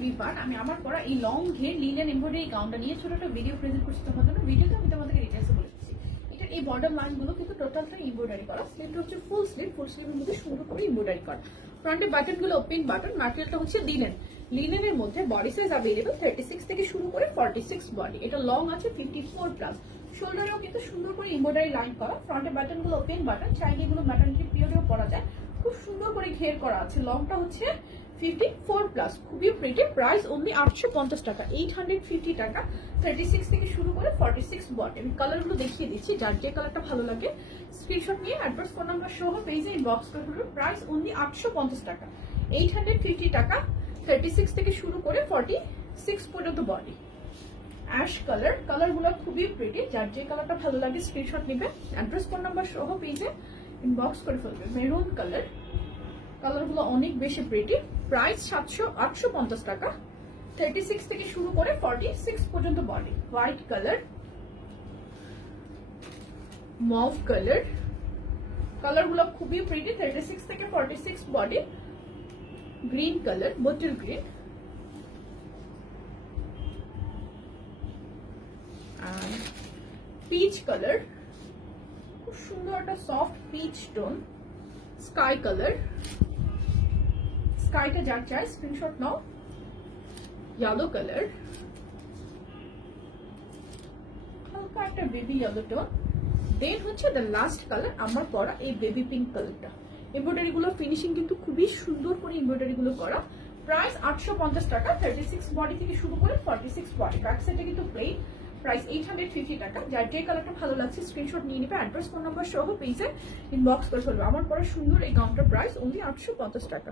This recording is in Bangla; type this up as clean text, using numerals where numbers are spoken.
V part. আমি আমার পরা এই লং ঘের লিনেন এমব্রয়ডারি গাউনটা নিয়ে ছোট একটা ভিডিও প্রেজেন্ট করছি তোমাদের জন্য। ভিডিওতে আমি তোমাদেরকে ডিটেইলসে বলে দিচ্ছি। এটা এই বর্ডার লাইনগুলো কিন্তু টোটালটা এমব্রয়ডারি করা। স্লিভটা হচ্ছে ফুল স্লিভের মধ্যে সুন্দর করে এমব্রয়ডারি করা। ফ্রন্টে বাটনগুলো ওপেন বাটন, ম্যাটেরিয়ালটা হচ্ছে লিনেনের মধ্যে। বডি সাইজ अवेलेबल 36 থেকে শুরু করে 46 বডি। এটা লং আছে 54 প্লাস। শোল্ডারেও কিন্তু সুন্দর করে এমব্রয়ডারি লাইন করা। ফ্রন্টে বাটনগুলো ওপেন বাটন, চাইলে এগুলো ম্যাটারনিটি পিরিয়ডেও পরা যায়। খুব সুন্দর করে ঘের করা আছে। লংটা হচ্ছে 54 প্লাস, খুবই প্রিটি। প্রাইস অনলি 850 টাকা, 850 টাকা। 36 থেকে শুরু করে 46 বডি। আমি কালারগুলো দেখিয়ে দিচ্ছি, যার যে কালারটা ভালো লাগে স্ক্রিনশট নিয়ে অ্যাড্রেস ফোন নাম্বার সহ পেজে ইনবক্স করে ফেলুন। প্রাইস অনলি 850 টাকা, 850 টাকা। 36 থেকে শুরু করে 46 পর্যন্ত বডি। অ্যাশ কালারগুলো খুবই প্রিটি, যার যে কালারটা ভালো লাগে স্ক্রিনশট নিবে, অ্যাড্রেস ফোন নাম্বার সহ পেজে ইনবক্স করে ফেলবে। মেরুন কালারগুলো অনেক বেশি প্রিটি। প্রাইস 850 টাকা। 36 থেকে শুরু করে 46 পর্যন্ত বডি। হোয়াইট মভ কালারগুলো খুবই প্রিটি। 36 থেকে 46 body. Green colour, bottle green, peach colour, খুব সুন্দর একটা soft peach tone. Sky colour, স্কাইটা যার চাই স্ক্রিনশট নাও। ইয়েলো কালার, হালকা একটা বেবি ইয়েলো টোন। দেন হচ্ছে দ্য লাস্ট কালার আমার পরা এই বেবি পিঙ্ক কালারটা। এমব্রয়ডারি গুলো ফিনিশিং কিন্তু খুবই সুন্দর করে এমব্রয়ডারি গুলো করা। প্রাইস 850 টাকা। 36 বডি থেকে শুরু করে 46 বডি। ব্যাক সাইডে কিন্তু প্লেন। প্রাইস 850 টাকা। যার যে কালারটা ভালো লাগছে স্ক্রিনশট নিয়ে নিবে, অ্যাড্রেস ফোন নাম্বার সহ পেজে ইনবক্স করে ফেলবে। আমার পরে সুন্দর এই গাউনটার প্রাইস অনলি 850 টাকা।